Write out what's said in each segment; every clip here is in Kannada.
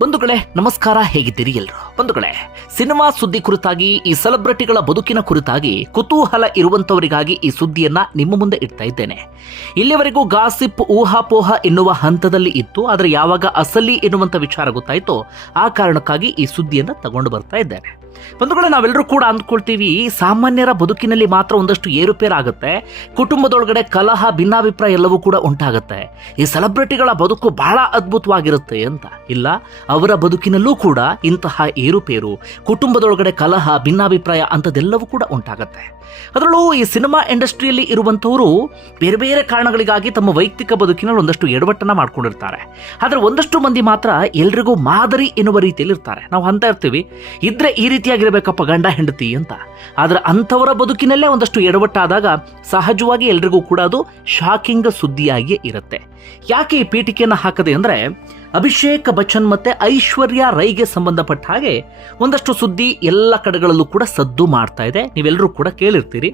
ಬಂಧುಗಳೇ, ನಮಸ್ಕಾರ ಹೇಗಿದ್ದೀರಿ ಎಲ್ರು? ಬಂಧುಗಳೇ, ಸಿನಿಮಾ ಸುದ್ದಿ ಕುರಿತಾಗಿ, ಈ ಸೆಲೆಬ್ರಿಟಿಗಳ ಬದುಕಿನ ಕುರಿತಾಗಿ ಕುತೂಹಲ ಇರುವಂತವರಿಗಾಗಿ ಈ ಸುದ್ದಿಯನ್ನ ನಿಮ್ಮ ಮುಂದೆ ಇಡ್ತಾ ಇದ್ದೇನೆ. ಇಲ್ಲಿವರೆಗೂ ಗಾಸಿಪ್, ಊಹಾಪೋಹ ಎನ್ನುವ ಹಂತದಲ್ಲಿ ಇತ್ತು, ಆದರೆ ಯಾವಾಗ ಅಸಲಿ ಎನ್ನುವಂತ ವಿಚಾರ ಗೊತ್ತಾಯಿತೋ, ಆ ಕಾರಣಕ್ಕಾಗಿ ಈ ಸುದ್ದಿಯನ್ನ ತಗೊಂಡು ಬರ್ತಾ ಇದ್ದೇನೆ. ಬಂಧುಗಳೇ, ನಾವೆಲ್ಲರೂ ಕೂಡ ಅಂದ್ಕೊಳ್ತೀವಿ, ಸಾಮಾನ್ಯರ ಬದುಕಿನಲ್ಲಿ ಮಾತ್ರ ಒಂದಷ್ಟು ಏರುಪೇರಾಗುತ್ತೆ. ಕುಟುಂಬದೊಳಗಡೆ ಕಲಹ, ಭಿನ್ನಾಭಿಪ್ರಾಯ ಎಲ್ಲವೂ ಕೂಡ ಉಂಟಾಗುತ್ತೆ. ಈ ಸೆಲೆಬ್ರಿಟಿಗಳ ಬದುಕು ಬಹಳ ಅದ್ಭುತವಾಗಿರುತ್ತೆ ಅಂತ. ಇಲ್ಲ, ಅವರ ಬದುಕಿನಲ್ಲೂ ಕೂಡ ಇಂತಹ ಏರುಪೇರು, ಕುಟುಂಬದೊಳಗಡೆ ಕಲಹ, ಭಿನ್ನಾಭಿಪ್ರಾಯ ಅಂಥದ್ದೆಲ್ಲವೂ ಕೂಡ ಉಂಟಾಗುತ್ತೆ. ಅದರಲ್ಲೂ ಈ ಸಿನಿಮಾ ಇಂಡಸ್ಟ್ರಿಯಲ್ಲಿ ಇರುವಂಥವರು ಬೇರೆ ಬೇರೆ ಕಾರಣಗಳಿಗಾಗಿ ತಮ್ಮ ವೈಯಕ್ತಿಕ ಬದುಕಿನಲ್ಲಿ ಒಂದಷ್ಟು ಎಡವಟ್ಟನ್ನು ಮಾಡ್ಕೊಂಡಿರ್ತಾರೆ. ಆದರೆ ಒಂದಷ್ಟು ಮಂದಿ ಮಾತ್ರ ಎಲ್ರಿಗೂ ಮಾದರಿ ಎನ್ನುವ ರೀತಿಯಲ್ಲಿ ಇರ್ತಾರೆ ನಾವು ಅಂತ ಇರ್ತೀವಿ, ಇದ್ರೆ ಈ ರೀತಿಯಾಗಿರ್ಬೇಕಪ್ಪ ಗಂಡ ಹೆಂಡತಿ ಅಂತ. ಆದರೆ ಅಂಥವರ ಬದುಕಿನಲ್ಲೇ ಒಂದಷ್ಟು ಎಡವಟ್ಟಾದಾಗ ಸಹಜವಾಗಿ ಎಲ್ರಿಗೂ ಕೂಡ ಅದು ಶಾಕಿಂಗ್ ಸುದ್ದಿಯಾಗಿಯೇ ಇರುತ್ತೆ. ಯಾಕೆ ಈ ಪೀಠಿಕೆಯನ್ನು ಹಾಕದೆ ಅಂದರೆ ಅಭಿಷೇಕ್ ಬಚ್ಚನ್ ಮತ್ತೆ ಐಶ್ವರ್ಯ ರೈಗೆ ಸಂಬಂಧಪಟ್ಟ ಹಾಗೆ ಒಂದಷ್ಟು ಸುದ್ದಿ ಎಲ್ಲ ಕಡೆಗಳಲ್ಲೂ ಕೂಡ ಸದ್ದು ಮಾಡ್ತಾ ಇದೆ. ನೀವೆಲ್ಲರೂ ಕೂಡ ಕೇಳಿರ್ತೀರಿ.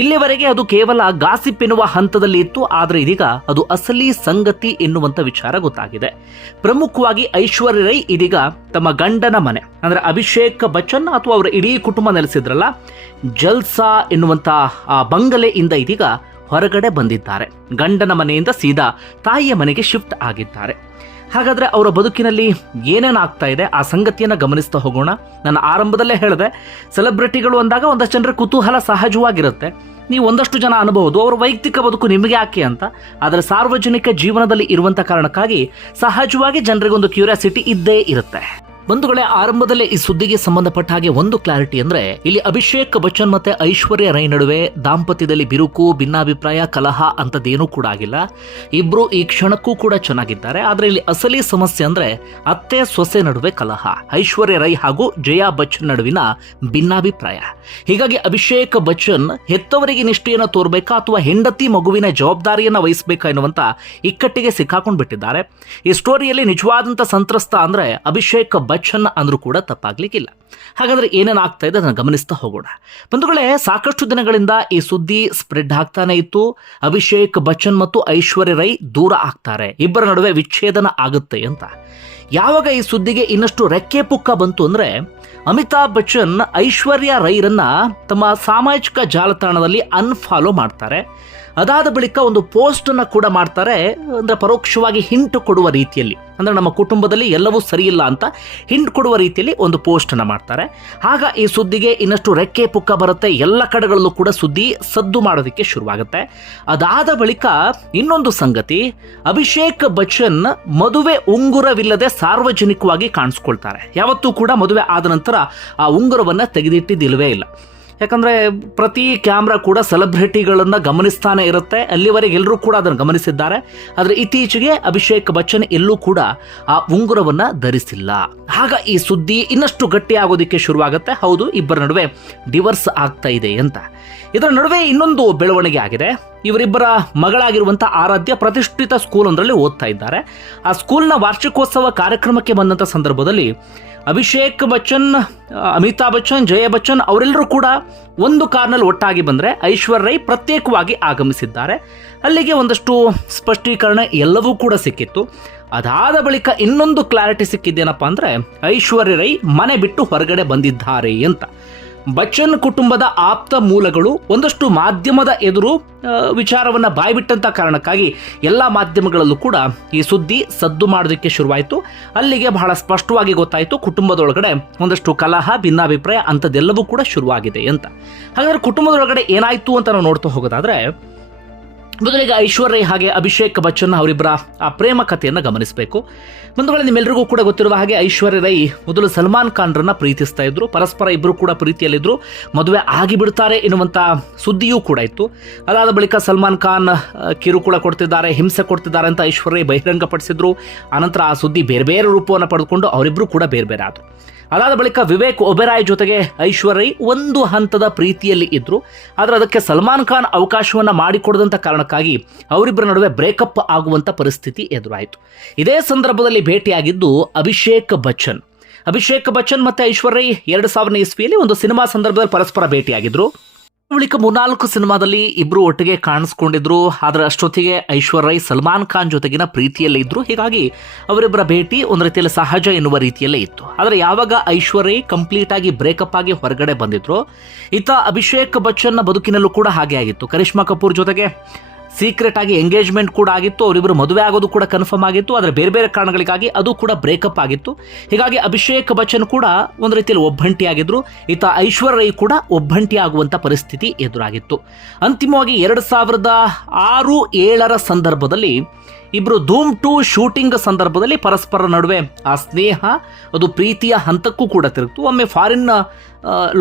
ಇಲ್ಲಿವರೆಗೆ ಅದು ಕೇವಲ ಗಾಸಿಪ್ ಎನ್ನುವ ಹಂತದಲ್ಲಿ ಇತ್ತು. ಆದರೆ ಇದೀಗ ಅದು ಅಸಲಿ ಸಂಗತಿ ಎನ್ನುವಂಥ ವಿಚಾರ ಗೊತ್ತಾಗಿದೆ. ಪ್ರಮುಖವಾಗಿ ಐಶ್ವರ್ಯ ರೈ ಇದೀಗ ತಮ್ಮ ಗಂಡನ ಮನೆ, ಅಂದ್ರೆ ಅಭಿಷೇಕ್ ಬಚ್ಚನ್ ಅಥವಾ ಅವರ ಇಡೀ ಕುಟುಂಬ ನೆಲೆಸಿದ್ರಲ್ಲ, ಜಲ್ಸಾ ಎನ್ನುವಂಥ ಆ ಬಂಗಲೆಯಿಂದ ಇದೀಗ ಹೊರಗಡೆ ಬಂದಿದ್ದಾರೆ. ಗಂಡನ ಮನೆಯಿಂದ ಸೀದಾ ತಾಯಿಯ ಮನೆಗೆ ಶಿಫ್ಟ್ ಆಗಿದ್ದಾರೆ. ಹಾಗಾದ್ರೆ ಅವರ ಬದುಕಿನಲ್ಲಿ ಏನೇನು ಆಗ್ತಾ ಇದೆ? ಆ ಸಂಗತಿಯನ್ನು ಗಮನಿಸ್ತಾ ಹೋಗೋಣ. ನಾನು ಆರಂಭದಲ್ಲೇ ಹೇಳಿದೆ ಸೆಲೆಬ್ರಿಟಿಗಳು ಅಂದಾಗ ಒಂದಷ್ಟು ಜನರ ಕುತೂಹಲ ಸಹಜವಾಗಿರುತ್ತೆ. ನೀವು ಒಂದಷ್ಟು ಜನ ಅನ್ಬಹುದು, ಅವರ ವೈಯಕ್ತಿಕ ಬದುಕು ನಿಮಗೆ ಯಾಕೆ ಅಂತ. ಆದರೆ ಸಾರ್ವಜನಿಕ ಜೀವನದಲ್ಲಿ ಇರುವಂತ ಕಾರಣಕ್ಕಾಗಿ ಸಹಜವಾಗಿ ಜನರಿಗೊಂದು ಕ್ಯೂರಿಯಾಸಿಟಿ ಇದ್ದೇ ಇರುತ್ತೆ. ಬಂಧುಗಳೇ, ಆರಂಭದಲ್ಲೇ ಈ ಸುದ್ದಿಗೆ ಸಂಬಂಧಪಟ್ಟ ಹಾಗೆ ಒಂದು ಕ್ಲಾರಿಟಿ ಅಂದ್ರೆ, ಇಲ್ಲಿ ಅಭಿಷೇಕ್ ಬಚ್ಚನ್ ಮತ್ತೆ ಐಶ್ವರ್ಯ ರೈ ನಡುವೆ ದಾಂಪತ್ಯದಲ್ಲಿ ಬಿರುಕು, ಭಿನ್ನಾಭಿಪ್ರಾಯ, ಕಲಹ ಅಂತದೇನೂ ಕೂಡ ಆಗಿಲ್ಲ. ಇಬ್ರು ಈ ಕ್ಷಣಕ್ಕೂ ಕೂಡ ಚೆನ್ನಾಗಿದ್ದಾರೆ. ಆದ್ರೆ ಇಲ್ಲಿ ಅಸಲಿ ಸಮಸ್ಯೆ ಅಂದ್ರೆ, ಅತ್ತೆ ಸೊಸೆ ನಡುವೆ ಕಲಹ. ಐಶ್ವರ್ಯ ರೈ ಹಾಗೂ ಜಯಾ ಬಚ್ಚನ್ ನಡುವಿನ ಭಿನ್ನಾಭಿಪ್ರಾಯ. ಹೀಗಾಗಿ ಅಭಿಷೇಕ್ ಬಚ್ಚನ್ ಹೆತ್ತವರಿಗೆ ನಿಷ್ಠೆಯನ್ನು ತೋರ್ಬೇಕಾ ಅಥವಾ ಹೆಂಡತಿ ಮಗುವಿನ ಜವಾಬ್ದಾರಿಯನ್ನ ವಹಿಸಬೇಕಾ ಎನ್ನುವಂತ ಇಕ್ಕಟ್ಟಿಗೆ ಸಿಕ್ಕಾಕೊಂಡ್ಬಿಟ್ಟಿದ್ದಾರೆ. ಈ ಸ್ಟೋರಿಯಲ್ಲಿ ನಿಜವಾದಂತ ಸಂತ್ರಸ್ತ ಅಂದ್ರೆ, ಅಭಿಷೇಕ್ ಬಚ್ಚನ್ ಅಂದರೂ ಕೂಡ ತಪ್ಪಾಗಲಿಕ್ಕಿಲ್ಲ. ಹಾಗಾದರೆ ಏನೇನು ಆಗ್ತಾ ಇದೆ ಅದನ್ನು ಗಮನಿಸ್ತಾ ಹೋಗೋಣ. ಬಂಧುಗಳೇ, ಸಾಕಷ್ಟು ದಿನಗಳಿಂದ ಈ ಸುದ್ದಿ ಸ್ಪ್ರೆಡ್ ಆಗ್ತಾನೆ ಇತ್ತು. ಅಭಿಷೇಕ್ ಬಚ್ಚನ್ ಮತ್ತು ಐಶ್ವರ್ಯ ರೈ ದೂರ ಆಗ್ತಾರೆ. ಇಬ್ಬರ ನಡುವೆ ವಿಚ್ಛೇದನ ಆಗುತ್ತೆ ಅಂತ. ಯಾವಾಗ ಈ ಸುದ್ದಿಗೆ ಇನ್ನಷ್ಟು ರೆಕ್ಕೆ ಪುಕ್ಕ ಬಂತು ಅಂದರೆ, ಅಮಿತಾಬ್ ಬಚ್ಚನ್ ಐಶ್ವರ್ಯ ರೈರನ್ನ ತಮ್ಮ ಸಾಮಾಜಿಕ ಜಾಲತಾಣದಲ್ಲಿ ಅನ್ಫಾಲೋ ಮಾಡ್ತಾರೆ. ಅದಾದ ಬಳಿಕ ಒಂದು ಪೋಸ್ಟ್ ಅನ್ನ ಕೂಡ ಮಾಡ್ತಾರೆ, ಅಂದ್ರೆ ಪರೋಕ್ಷವಾಗಿ ಹಿಂಟ್ ಕೊಡುವ ರೀತಿಯಲ್ಲಿ. ಅಂದ್ರೆ ನಮ್ಮ ಕುಟುಂಬದಲ್ಲಿ ಎಲ್ಲವೂ ಸರಿಯಿಲ್ಲ ಅಂತ ಹಿಂಟ್ ಕೊಡುವ ರೀತಿಯಲ್ಲಿ ಒಂದು ಪೋಸ್ಟ್ ಅನ್ನ ಮಾಡ್ತಾರೆ. ಆಗ ಈ ಸುದ್ದಿಗೆ ಇನ್ನಷ್ಟು ರೆಕ್ಕೆ ಪುಕ್ಕ ಬರುತ್ತೆ, ಎಲ್ಲ ಕಡೆಗಳಲ್ಲೂ ಕೂಡ ಸುದ್ದಿ ಸದ್ದು ಮಾಡೋದಕ್ಕೆ ಶುರುವಾಗುತ್ತೆ. ಅದಾದ ಬಳಿಕ ಇನ್ನೊಂದು ಸಂಗತಿ, ಅಭಿಷೇಕ್ ಬಚ್ಚನ್ ಮದುವೆ ಉಂಗುರವಿಲ್ಲದೆ ಸಾರ್ವಜನಿಕವಾಗಿ ಕಾಣಿಸ್ಕೊಳ್ತಾರೆ. ಯಾವತ್ತೂ ಕೂಡ ಮದುವೆ ಆದ ನಂತರ ಆ ಉಂಗುರವನ್ನು ತೆಗೆದಿಟ್ಟಿದ್ದಿಲ್ವೇ ಇಲ್ಲ. ಯಾಕಂದ್ರೆ ಪ್ರತಿ ಕ್ಯಾಮ್ರಾ ಕೂಡ ಸೆಲೆಬ್ರಿಟಿಗಳನ್ನ ಗಮನಿಸ್ತಾನೆ ಇರುತ್ತೆ. ಅಲ್ಲಿವರೆಗೆ ಎಲ್ಲರೂ ಕೂಡ ಅದನ್ನು ಗಮನಿಸಿದ್ದಾರೆ. ಆದರೆ ಇತ್ತೀಚೆಗೆ ಅಭಿಷೇಕ್ ಬಚ್ಚನ್ ಎಲ್ಲೂ ಕೂಡ ಆ ಉಂಗುರವನ್ನ ಧರಿಸಿಲ್ಲ. ಆಗ ಈ ಸುದ್ದಿ ಇನ್ನಷ್ಟು ಗಟ್ಟಿ ಆಗೋದಿಕ್ಕೆ ಶುರುವಾಗುತ್ತೆ. ಹೌದು, ಇಬ್ಬರ ನಡುವೆ ಡಿವರ್ಸ್ ಆಗ್ತಾ ಇದೆ ಅಂತ. ಇದರ ನಡುವೆ ಇನ್ನೊಂದು ಬೆಳವಣಿಗೆ ಆಗಿದೆ. ಇವರಿಬ್ಬರ ಮಗಳಾಗಿರುವಂಥ ಆರಾಧ್ಯ ಪ್ರತಿಷ್ಠಿತ ಸ್ಕೂಲ್ ಒಂದರಲ್ಲಿ ಓದ್ತಾ ಇದ್ದಾರೆ. ಆ ಸ್ಕೂಲ್ನ ವಾರ್ಷಿಕೋತ್ಸವ ಕಾರ್ಯಕ್ರಮಕ್ಕೆ ಬಂದಂಥ ಸಂದರ್ಭದಲ್ಲಿ ಅಭಿಷೇಕ್ ಬಚ್ಚನ್ ಅಮಿತಾಬ್ ಬಚ್ಚನ್, ಜಯ ಬಚ್ಚನ್ ಅವರೆಲ್ಲರೂ ಕೂಡ ಒಂದು ಕಾರ್ನಲ್ಲಿ ಒಟ್ಟಾಗಿ ಬಂದರೆ ಐಶ್ವರ್ಯ ರೈ ಪ್ರತ್ಯೇಕವಾಗಿ ಆಗಮಿಸಿದ್ದಾರೆ. ಅಲ್ಲಿಗೆ ಒಂದಷ್ಟು ಸ್ಪಷ್ಟೀಕರಣ ಎಲ್ಲವೂ ಕೂಡ ಸಿಕ್ಕಿತ್ತು. ಅದಾದ ಬಳಿಕ ಇನ್ನೊಂದು ಕ್ಲಾರಿಟಿ ಸಿಕ್ಕಿದ್ದೇನಪ್ಪ ಅಂದರೆ ಐಶ್ವರ್ಯ ರೈ ಮನೆ ಬಿಟ್ಟು ಹೊರಗಡೆ ಬಂದಿದ್ದಾರೆ ಅಂತ. ಬಚ್ಚನ್ ಕುಟುಂಬದ ಆಪ್ತ ಮೂಲಗಳು ಒಂದಷ್ಟು ಮಾಧ್ಯಮದ ಎದುರು ವಿಚಾರವನ್ನು ಬಾಯ್ಬಿಟ್ಟಂಥ ಕಾರಣಕ್ಕಾಗಿ ಎಲ್ಲ ಮಾಧ್ಯಮಗಳಲ್ಲೂ ಕೂಡ ಈ ಸುದ್ದಿ ಸದ್ದು ಮಾಡೋದಕ್ಕೆ ಶುರುವಾಯಿತು. ಅಲ್ಲಿಗೆ ಬಹಳ ಸ್ಪಷ್ಟವಾಗಿ ಗೊತ್ತಾಯಿತು, ಕುಟುಂಬದೊಳಗಡೆ ಒಂದಷ್ಟು ಕಲಹ, ಭಿನ್ನಾಭಿಪ್ರಾಯ ಅಂಥದ್ದೆಲ್ಲವೂ ಕೂಡ ಶುರುವಾಗಿದೆ ಅಂತ. ಹಾಗಾದ್ರೆ ಕುಟುಂಬದೊಳಗಡೆ ಏನಾಯ್ತು ಅಂತ ನಾವು ನೋಡ್ತಾ ಹೋಗೋದಾದ್ರೆ ಮೊದಲಿಗೆ ಐಶ್ವರ್ಯ ಹಾಗೆ ಅಭಿಷೇಕ್ ಬಚ್ಚನ್ ಅವರಿಬ್ಬರ, ಆ ಪ್ರೇಮ ಕಥೆಯನ್ನು ಗಮನಿಸಬೇಕು. ಬಂಧುಗಳೇ ನಿಮ್ಮೆಲ್ಲರಿಗೂ ಕೂಡ ಗೊತ್ತಿರುವ ಹಾಗೆ ಐಶ್ವರ್ಯ ರೈ ಮೊದಲು ಸಲ್ಮಾನ್ ಖಾನ್ರನ್ನ ಪ್ರೀತಿಸ್ತಾ ಇದ್ರು. ಪರಸ್ಪರ ಇಬ್ಬರು ಕೂಡ ಪ್ರೀತಿಯಲ್ಲಿದ್ದರು ಮದುವೆ ಆಗಿಬಿಡ್ತಾರೆ ಎನ್ನುವಂಥ ಸುದ್ದಿಯೂ ಕೂಡ ಇತ್ತು. ಅದಾದ ಬಳಿಕ ಸಲ್ಮಾನ್ ಖಾನ್ ಕಿರು ಕಿರುಕುಳ ಕೊಡ್ತಿದ್ದಾರೆ, ಹಿಂಸೆ ಕೊಡ್ತಿದ್ದಾರೆ ಅಂತ ಐಶ್ವರ್ಯ ಬಹಿರಂಗಪಡಿಸಿದ್ರು. ಆನಂತರ ಆ ಸುದ್ದಿ ಬೇರೆ ಬೇರೆ ರೂಪವನ್ನು ಪಡೆದುಕೊಂಡು ಅವರಿಬ್ಬರು ಕೂಡ ಬೇರೆ ಬೇರೆ ಆದರು. ಅದಾದ ಬಳಿಕ ವಿವೇಕ್ ಒಬೆರಾಯ್ ಜೊತೆಗೆ ಐಶ್ವರ್ಯ ಒಂದು ಹಂತದ ಪ್ರೀತಿಯಲ್ಲಿ ಇದ್ರು. ಆದರೆ ಅದಕ್ಕೆ ಸಲ್ಮಾನ್ ಖಾನ್ ಅವಕಾಶವನ್ನು ಮಾಡಿಕೊಡದಂಥ ಕಾರಣಕ್ಕಾಗಿ ಅವರಿಬ್ಬರ ನಡುವೆ ಬ್ರೇಕಪ್ ಆಗುವಂಥ ಪರಿಸ್ಥಿತಿ ಎದುರಾಯಿತು. ಇದೇ ಸಂದರ್ಭದಲ್ಲಿ ಭೇಟಿಯಾಗಿದ್ದು ಅಭಿಷೇಕ್ ಬಚ್ಚನ್. ಅಭಿಷೇಕ್ ಬಚ್ಚನ್ ಮತ್ತು ಐಶ್ವರ್ಯ ಎರಡು ಸಾವಿರನೇ ಇಸ್ವಿಯಲ್ಲಿ ಒಂದು ಸಿನಿಮಾ ಸಂದರ್ಭದಲ್ಲಿ ಪರಸ್ಪರ ಭೇಟಿಯಾಗಿದ್ರು. ಬಳಿಕ ಮೂರ್ನಾಲ್ಕು ಸಿನಿಮಾದಲ್ಲಿ ಇಬ್ರು ಒಟ್ಟಿಗೆ ಕಾಣಿಸ್ಕೊಂಡಿದ್ರು. ಆದ್ರೆ ಅಷ್ಟೊತ್ತಿಗೆ ಐಶ್ವರ್ ರೈ, ಸಲ್ಮಾನ್ ಖಾನ್ ಜೊತೆಗಿನ ಪ್ರೀತಿಯಲ್ಲೇ ಇದ್ರು. ಹೀಗಾಗಿ ಅವರಿಬ್ಬರ ಭೇಟಿ ಒಂದು ರೀತಿಯಲ್ಲಿ ಸಹಜ ಎನ್ನುವ ರೀತಿಯಲ್ಲೇ ಇತ್ತು. ಆದರೆ ಯಾವಾಗ ಐಶ್ವರ್ಯ ಕಂಪ್ಲೀಟ್ ಆಗಿ ಬ್ರೇಕಪ್ ಆಗಿ ಹೊರಗಡೆ ಬಂದಿದ್ರು ಇತ್ತ ಅಭಿಷೇಕ್ ಬಚ್ಚನ್ನ ಬದುಕಿನಲ್ಲೂ ಕೂಡ ಹಾಗೆ ಆಗಿತ್ತು. ಕರಿಷ್ಮಾ ಕಪೂರ್ ಜೊತೆಗೆ ಸೀಕ್ರೆಟ್ ಆಗಿ ಎಂಗೇಜ್ಮೆಂಟ್ ಕೂಡ ಆಗಿತ್ತು ಅವರಿಬ್ಬರು ಮದುವೆ ಆಗೋದು ಕೂಡ ಕನ್ಫರ್ಮ್ ಆಗಿತ್ತು, ಆದರೆ ಬೇರೆ ಬೇರೆ ಕಾರಣಗಳಿಗಾಗಿ ಅದು ಕೂಡ ಬ್ರೇಕಪ್ ಆಗಿತ್ತು. ಹೀಗಾಗಿ ಅಭಿಷೇಕ್ ಬಚ್ಚನ್ ಕೂಡ ಒಂದು ರೀತಿಯಲ್ಲಿ ಒಬ್ಬಂಟಿಯಾಗಿದ್ರು, ಈತ ಐಶ್ವರ್ಯ ರೈ ಕೂಡ ಒಬ್ಬಂಟಿ ಆಗುವಂಥ ಪರಿಸ್ಥಿತಿ ಎದುರಾಗಿತ್ತು. ಅಂತಿಮವಾಗಿ ಎರಡು ಸಾವಿರದ ಆರು, ಏಳರ ಸಂದರ್ಭದಲ್ಲಿ ಇಬ್ಬರು ಧೂಮ್ ಟು ಶೂಟಿಂಗ್ ಸಂದರ್ಭದಲ್ಲಿ ಪರಸ್ಪರ ನಡುವೆ ಆ ಸ್ನೇಹ, ಅದು ಪ್ರೀತಿಯ ಹಂತಕ್ಕೂ ಕೂಡ ತಿರುಗಿತು. ಒಮ್ಮೆ ಫಾರಿನ್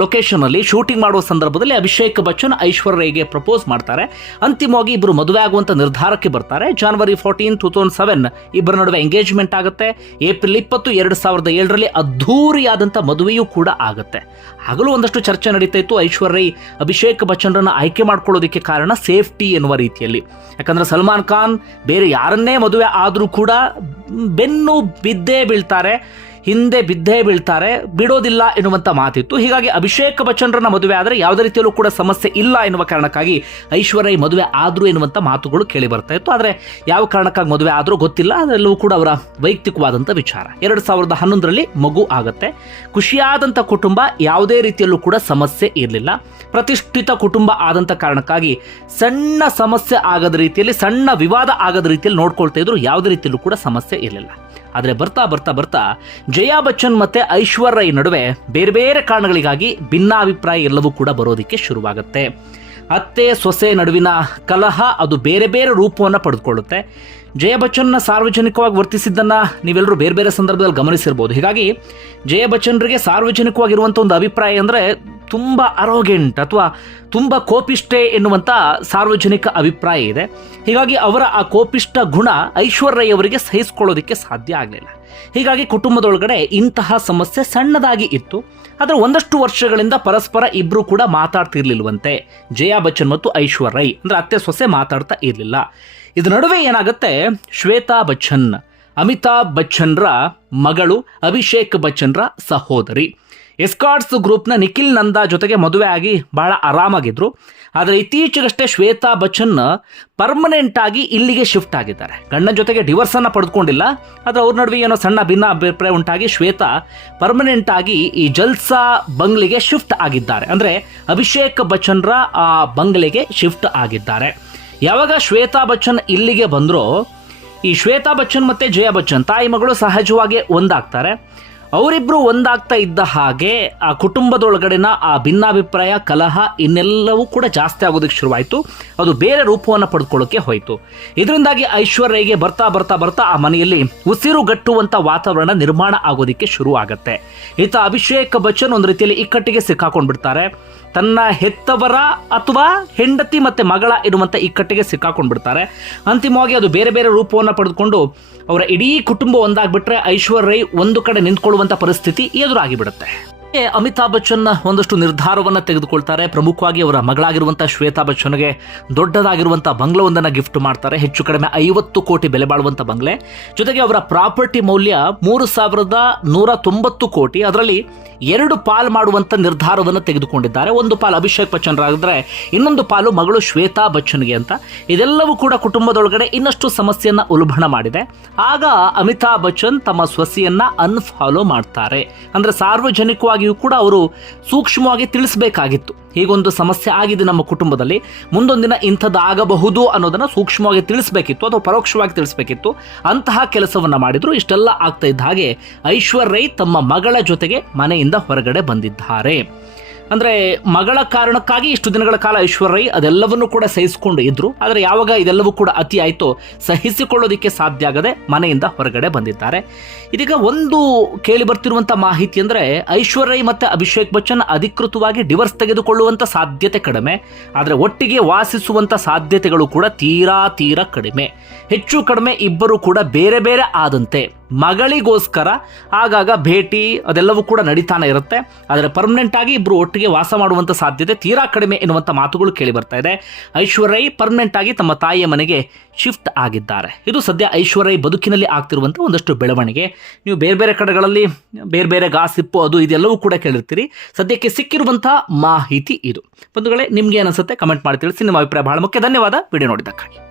ಲೊಕೇಶನಲ್ಲಿ ಶೂಟಿಂಗ್ ಮಾಡುವ ಸಂದರ್ಭದಲ್ಲಿ ಅಭಿಷೇಕ್ ಬಚ್ಚನ್ ಐಶ್ವರ್ಯಗೆ ಪ್ರಪೋಸ್ ಮಾಡ್ತಾರೆ. ಅಂತಿಮವಾಗಿ ಇಬ್ಬರು ಮದುವೆ ಆಗುವಂತ ನಿರ್ಧಾರಕ್ಕೆ ಬರ್ತಾರೆ. January fourteen two thousand seven ಇಬ್ಬರ ನಡುವೆ ಎಂಗೇಜ್ಮೆಂಟ್ ಆಗುತ್ತೆ. ಏಪ್ರಿಲ್ ಇಪ್ಪತ್ತು, ಎರಡು ಸಾವಿರದ ಏಳರಲ್ಲಿ ಅದ್ಧೂರಿಯಾದಂಥ ಮದುವೆಯೂ ಕೂಡ ಆಗುತ್ತೆ. ಹಗಲು ಒಂದಷ್ಟು ಚರ್ಚೆ ನಡೀತಾ ಇತ್ತು. ಐಶ್ವರ್ಯ ರೈ ಅಭಿಷೇಕ್ ಬಚ್ಚನ್ರನ್ನ ಆಯ್ಕೆ ಮಾಡ್ಕೊಳ್ಳೋದಕ್ಕೆ ಕಾರಣ ಸೇಫ್ಟಿ ಎನ್ನುವ ರೀತಿಯಲ್ಲಿ. ಯಾಕಂದ್ರೆ ಸಲ್ಮಾನ್ ಖಾನ್ ಬೇರೆ ಯಾರನ್ನೇ ಮದುವೆ ಆದರೂ ಕೂಡ ಬೆನ್ನು ಬಿದ್ದೇ ಬೀಳ್ತಾರೆ. ಹಿಂದೆ ಬಿದ್ದೇ ಬೀಳ್ತಾರೆ, ಬಿಡೋದಿಲ್ಲ ಎನ್ನುವಂತ ಮಾತಿತ್ತು. ಹೀಗಾಗಿ ಅಭಿಷೇಕ್ ಬಚ್ಚನ್ರನ್ನ ಮದುವೆ ಆದರೆ ಯಾವುದೇ ರೀತಿಯಲ್ಲೂ ಕೂಡ ಸಮಸ್ಯೆ ಇಲ್ಲ ಎನ್ನುವ ಕಾರಣಕ್ಕಾಗಿ ಐಶ್ವರ್ಯ ಮದುವೆ ಆದ್ರೂ ಎನ್ನುವಂಥ ಮಾತುಗಳು ಕೇಳಿ ಬರ್ತಾ ಇತ್ತು. ಆದರೆ ಯಾವ ಕಾರಣಕ್ಕಾಗಿ ಮದುವೆ ಆದರೂ ಗೊತ್ತಿಲ್ಲ ಅದೆಲ್ಲವೂ ಕೂಡ ಅವರ ವೈಯಕ್ತಿಕವಾದಂಥ ವಿಚಾರ. ಎರಡು ಸಾವಿರದ ಹನ್ನೊಂದರಲ್ಲಿ ಮಗು ಆಗುತ್ತೆ. ಖುಷಿಯಾದಂಥ ಕುಟುಂಬ ಯಾವುದೇ ರೀತಿಯಲ್ಲೂ ಕೂಡ ಸಮಸ್ಯೆ ಇರಲಿಲ್ಲ. ಪ್ರತಿಷ್ಠಿತ ಕುಟುಂಬ ಆದಂಥ ಕಾರಣಕ್ಕಾಗಿ ಸಣ್ಣ ಸಮಸ್ಯೆ ಆಗದ ರೀತಿಯಲ್ಲಿ, ಸಣ್ಣ ವಿವಾದ ಆಗದ ರೀತಿಯಲ್ಲಿ ನೋಡ್ಕೊಳ್ತಾ ಇದ್ರು, ಯಾವುದೇ ರೀತಿಯಲ್ಲೂ ಕೂಡ ಸಮಸ್ಯೆ ಇರಲಿಲ್ಲ. ಆದರೆ ಬರ್ತಾ ಬರ್ತಾ ಬರ್ತಾ ಜಯಾ ಬಚ್ಚನ್ ಮತ್ತು ಐಶ್ವರ್ಯ ನಡುವೆ ಬೇರೆ ಬೇರೆ ಕಾರಣಗಳಿಗಾಗಿ ಭಿನ್ನಾಭಿಪ್ರಾಯ ಎಲ್ಲವೂ ಕೂಡ ಬರೋದಕ್ಕೆ ಶುರುವಾಗುತ್ತೆ. ಅತ್ತೆ ಸೊಸೆ ನಡುವಿನ ಕಲಹ ಅದು ಬೇರೆ ಬೇರೆ ರೂಪವನ್ನು ಪಡೆದುಕೊಳ್ಳುತ್ತೆ. ಜಯ ಬಚ್ಚನ್ನ ಸಾರ್ವಜನಿಕವಾಗಿ ವರ್ತಿಸಿದ್ದನ್ನು ನೀವೆಲ್ಲರೂ ಬೇರೆ ಬೇರೆ ಸಂದರ್ಭದಲ್ಲಿ ಗಮನಿಸಿರ್ಬೋದು. ಹೀಗಾಗಿ ಜಯ ಬಚ್ಚನ್ರಿಗೆ ಸಾರ್ವಜನಿಕವಾಗಿರುವಂಥ ಒಂದು ಅಭಿಪ್ರಾಯ ಅಂದರೆ ತುಂಬ ಅರೋಗೆಂಟ್ ಅಥವಾ ತುಂಬ ಕೋಪಿಷ್ಟೆ ಎನ್ನುವಂಥ ಸಾರ್ವಜನಿಕ ಅಭಿಪ್ರಾಯ ಇದೆ. ಹೀಗಾಗಿ ಅವರ ಆ ಕೋಪಿಷ್ಟ ಗುಣ ಐಶ್ವರ್ಯ ಅವರಿಗೆ ಸಹಿಸಿಕೊಳ್ಳೋದಕ್ಕೆ ಸಾಧ್ಯ ಆಗಲಿಲ್ಲ. ಹೀಗಾಗಿ ಕುಟುಂಬದೊಳಗಡೆ ಇಂತಹ ಸಮಸ್ಯೆ ಸಣ್ಣದಾಗಿ ಇತ್ತು. ಆದರೆ ಒಂದಷ್ಟು ವರ್ಷಗಳಿಂದ ಪರಸ್ಪರ ಇಬ್ಬರು ಕೂಡ ಮಾತಾಡ್ತಿರ್ಲಿಲ್ವಂತೆ. ಜಯಾ ಬಚ್ಚನ್ ಮತ್ತು ಐಶ್ವರ್ ರೈ. ಅಂದ್ರೆ ಅತ್ತೆ ಸೊಸೆ ಮಾತಾಡ್ತಾ ಇರಲಿಲ್ಲ. ಇದ್ರ ನಡುವೆ ಏನಾಗುತ್ತೆ? ಶ್ವೇತಾ ಬಚ್ಚನ್ ಅಮಿತಾಬ್ ಬಚ್ಚನ್ರ ಮಗಳು ಅಭಿಷೇಕ್ ಬಚ್ಚನ್ರ ಸಹೋದರಿ. ಎಸ್ಕಾಟ್ಸ್ ಗ್ರೂಪ್ನ ನಿಖಿಲ್ ನಂದಾ ಜೊತೆಗೆ ಮದುವೆ ಆಗಿ ಬಹಳ ಆರಾಮಾಗಿದ್ರು. ಆದರೆ ಇತ್ತೀಚೆಗಷ್ಟೇ ಶ್ವೇತಾ ಬಚ್ಚನ್ ಪರ್ಮನೆಂಟ್ ಆಗಿ ಇಲ್ಲಿಗೆ ಶಿಫ್ಟ್ ಆಗಿದ್ದಾರೆ. ಗಂಡನ ಜೊತೆಗೆ ಡಿವರ್ಸ್ ಅನ್ನ ಪಡೆದುಕೊಂಡಿಲ್ಲ ಆದರೆ ಅವ್ರ ನಡುವೆ ಏನೋ ಸಣ್ಣ ಭಿನ್ನ ಅಭಿಪ್ರಾಯ ಉಂಟಾಗಿ ಶ್ವೇತಾ ಪರ್ಮನೆಂಟ್ ಆಗಿ ಈ ಜಲ್ಸಾ ಬಂಗ್ಲೆಗೆ ಶಿಫ್ಟ್ ಆಗಿದ್ದಾರೆ. ಅಂದ್ರೆ ಅಭಿಷೇಕ್ ಬಚ್ಚನ್ರ ಆ ಬಂಗ್ಲೆಗೆ ಶಿಫ್ಟ್ ಆಗಿದ್ದಾರೆ. ಯಾವಾಗ ಶ್ವೇತಾ ಬಚ್ಚನ್ ಇಲ್ಲಿಗೆ ಬಂದ್ರೋ ಈ ಶ್ವೇತಾ ಬಚ್ಚನ್ ಮತ್ತೆ ಜಯಾ ಬಚ್ಚನ್ ತಾಯಿ ಮಗಳು ಸಹಜವಾಗಿ ಒಂದಾಗ್ತಾರೆ. ಅವರಿಬ್ರು ಒಂದಾಗ್ತಾ ಇದ್ದ ಹಾಗೆ ಆ ಕುಟುಂಬದೊಳಗಡೆನ ಆ ಭಿನ್ನಾಭಿಪ್ರಾಯ, ಕಲಹ ಇನ್ನೆಲ್ಲವೂ ಕೂಡ ಜಾಸ್ತಿ ಆಗೋದಕ್ಕೆ ಶುರುವಾಯಿತು. ಅದು ಬೇರೆ ರೂಪವನ್ನು ಪಡೆದುಕೊಳ್ಳೋಕೆ ಹೋಯಿತು. ಇದರಿಂದಾಗಿ ಐಶ್ವರ್ಯಗೆ ಬರ್ತಾ ಬರ್ತಾ ಬರ್ತಾ ಆ ಮನೆಯಲ್ಲಿ ಉಸಿರುಗಟ್ಟುವಂಥ ವಾತಾವರಣ ನಿರ್ಮಾಣ ಆಗೋದಕ್ಕೆ ಶುರು ಆಗುತ್ತೆ ಈತ ಅಭಿಷೇಕ್ ಬಚ್ಚನ್ ಒಂದು ರೀತಿಯಲ್ಲಿ ಇಕ್ಕಟ್ಟಿಗೆ ಸಿಕ್ಕಾಕೊಂಡ್ಬಿಡ್ತಾರೆ ತನ್ನ ಹೆತ್ತವರ ಅಥವಾ ಹೆಂಡತಿ ಮತ್ತು ಮಗಳ ಇರುವಂಥ ಇಕ್ಕಟ್ಟಿಗೆ ಸಿಕ್ಕಾಕೊಂಡ್ಬಿಡ್ತಾರೆ ಅಂತಿಮವಾಗಿ ಅದು ಬೇರೆ ಬೇರೆ ರೂಪವನ್ನು ಪಡೆದುಕೊಂಡು ಅವರ ಇಡೀ ಕುಟುಂಬ ಒಂದಾಗ್ಬಿಟ್ರೆ ಐಶ್ವರ್ಯ ಒಂದು ಕಡೆ ನಿಂತ್ಕೊಳ್ಳುವಂತ ಪರಿಸ್ಥಿತಿ ಎದುರಾಗಿಬಿಡುತ್ತೆ. ಅಮಿತಾಬ್ ಬಚ್ಚನ್ ಒಂದಷ್ಟು ನಿರ್ಧಾರವನ್ನ ತೆಗೆದುಕೊಳ್ತಾರೆ. ಪ್ರಮುಖವಾಗಿ ಅವರ ಮಗಳಾಗಿರುವಂತಹ ಶ್ವೇತಾ ಬಚ್ಚನ್ಗೆ ದೊಡ್ಡದಾಗಿರುವಂತಹ ಬಂಗ್ಲವೊಂದನ್ನು ಗಿಫ್ಟ್ ಮಾಡ್ತಾರೆ. ಹೆಚ್ಚು ಕಡಿಮೆ ಐವತ್ತು ಕೋಟಿ ಬೆಲೆ ಬಾಳುವಂತ ಬಂಗ್ಲೆ. ಜೊತೆಗೆ ಅವರ ಪ್ರಾಪರ್ಟಿ ಮೌಲ್ಯ ಮೂರು ಸಾವಿರದ ನೂರ ತೊಂಬತ್ತು ಕೋಟಿ. ಅದರಲ್ಲಿ ಎರಡು ಪಾಲು ಮಾಡುವಂತ ನಿರ್ಧಾರವನ್ನು ತೆಗೆದುಕೊಂಡಿದ್ದಾರೆ. ಒಂದು ಪಾಲು ಅಭಿಷೇಕ್ ಬಚ್ಚನ್ ರಾಗಿದ್ರೆ ಇನ್ನೊಂದು ಪಾಲು ಮಗಳು ಶ್ವೇತಾ ಬಚ್ಚನ್ಗೆ ಅಂತ. ಇದೆಲ್ಲವೂ ಕೂಡ ಕುಟುಂಬದೊಳಗಡೆ ಇನ್ನಷ್ಟು ಸಮಸ್ಯೆಯನ್ನು ಉಲ್ಬಣ ಮಾಡಿದೆ. ಆಗ ಅಮಿತಾಬ್ ಬಚ್ಚನ್ ತಮ್ಮ ಸ್ವಸಿಯನ್ನ ಅನ್ಫಾಲೋ ಮಾಡ್ತಾರೆ. ಅಂದ್ರೆ ಸಾರ್ವಜನಿಕವಾಗಿಯೂ ಕೂಡ ಅವರು ಸೂಕ್ಷ್ಮವಾಗಿ ತಿಳಿಸಬೇಕಾಗಿತ್ತು. ಹೀಗೊಂದು ಸಮಸ್ಯೆ ಆಗಿದೆ ನಮ್ಮ ಕುಟುಂಬದಲ್ಲಿ. ಮುಂದೊಂದಿನ ಇಂಥದ್ದಾಗಬಹುದು ಅನ್ನೋದನ್ನು ಸೂಕ್ಷ್ಮವಾಗಿ ತಿಳಿಸಬೇಕಿತ್ತು, ಅಥವಾ ಪರೋಕ್ಷವಾಗಿ ತಿಳಿಸಬೇಕಿತ್ತು. ಅಂತಹ ಕೆಲಸವನ್ನು ಮಾಡಿದ್ರು. ಇಷ್ಟೆಲ್ಲ ಆಗ್ತಾ ಇದ್ದ ಹಾಗೆ ಐಶ್ವರ್ಯ ರೈ ತಮ್ಮ ಮಗಳ ಜೊತೆಗೆ ಮನೆಯಿಂದ ಹೊರಗಡೆ ಬಂದಿದ್ದಾರೆ. ಅಂದ್ರೆ ಮಗಳ ಕಾರಣಕ್ಕಾಗಿ ಇಷ್ಟು ದಿನಗಳ ಕಾಲ ಐಶ್ವರ್ಯ ಅದೆಲ್ಲವನ್ನು ಕೂಡ ಸಹಿಸಿಕೊಂಡು ಇದ್ರು. ಆದರೆ ಯಾವಾಗ ಇದೆಲ್ಲವೂ ಕೂಡ ಅತಿ ಆಯಿತು ಸಹಿಸಿಕೊಳ್ಳೋದಕ್ಕೆ ಸಾಧ್ಯ ಆಗದೆ ಮನೆಯಿಂದ ಹೊರಗಡೆ ಬಂದಿದ್ದಾರೆ. ಇದೀಗ ಒಂದು ಕೇಳಿ ಬರ್ತಿರುವಂತ ಮಾಹಿತಿ ಅಂದ್ರೆ ಐಶ್ವರ್ಯ ಮತ್ತೆ ಅಭಿಷೇಕ್ ಬಚ್ಚನ್ ಅಧಿಕೃತವಾಗಿ ಡಿವರ್ಸ್ ತೆಗೆದುಕೊಳ್ಳುವಂತ ಸಾಧ್ಯತೆ ಕಡಿಮೆ. ಆದರೆ ಒಟ್ಟಿಗೆ ವಾಸಿಸುವಂತ ಸಾಧ್ಯತೆಗಳು ಕೂಡ ತೀರಾ ತೀರಾ ಕಡಿಮೆ. ಹೆಚ್ಚು ಕಡಿಮೆ ಇಬ್ಬರು ಕೂಡ ಬೇರೆ ಬೇರೆ ಆದಂತೆ. ಮಗಳಿಗೋಸ್ಕರ ಆಗಾಗ ಭೇಟಿ ಅದೆಲ್ಲವೂ ಕೂಡ ನಡೀತಾನೆ ಇರುತ್ತೆ. ಆದರೆ ಪರ್ಮನೆಂಟ್ ಆಗಿ ಇಬ್ಬರು ಒಟ್ಟಿಗೆ ವಾಸ ಮಾಡುವಂಥ ಸಾಧ್ಯತೆ ತೀರಾ ಕಡಿಮೆ ಎನ್ನುವಂಥ ಮಾತುಗಳು ಕೇಳಿ ಬರ್ತಾ ಇದೆ. ಐಶ್ವರ್ಯ ಪರ್ಮನೆಂಟ್ ಆಗಿ ತಮ್ಮ ತಾಯಿಯ ಮನೆಗೆ ಶಿಫ್ಟ್ ಆಗಿದ್ದಾರೆ. ಇದು ಸದ್ಯ ಐಶ್ವರ್ಯ ಬದುಕಿನಲ್ಲಿ ಆಗ್ತಿರುವಂಥ ಒಂದಷ್ಟು ಬೆಳವಣಿಗೆ. ನೀವು ಬೇರೆ ಬೇರೆ ಕಡೆಗಳಲ್ಲಿ ಬೇರೆ ಬೇರೆ ಗಾಸಿಪ್ಪು ಅದು ಇದೆಲ್ಲವೂ ಕೂಡ ಕೇಳಿರ್ತೀರಿ. ಸದ್ಯಕ್ಕೆ ಸಿಕ್ಕಿರುವಂಥ ಮಾಹಿತಿ ಇದು. ಬಂಧುಗಳೇ, ನಿಮಗೆ ಏನಿಸುತ್ತೆ ಕಮೆಂಟ್ ಮಾಡಿ ತಿಳಿಸಿ. ನಿಮ್ಮ ಅಭಿಪ್ರಾಯ ಬಹಳ ಮುಖ್ಯ. ಧನ್ಯವಾದ. ವಿಡಿಯೋ ನೋಡಿದ್ದಕ್ಕಾಗಿ.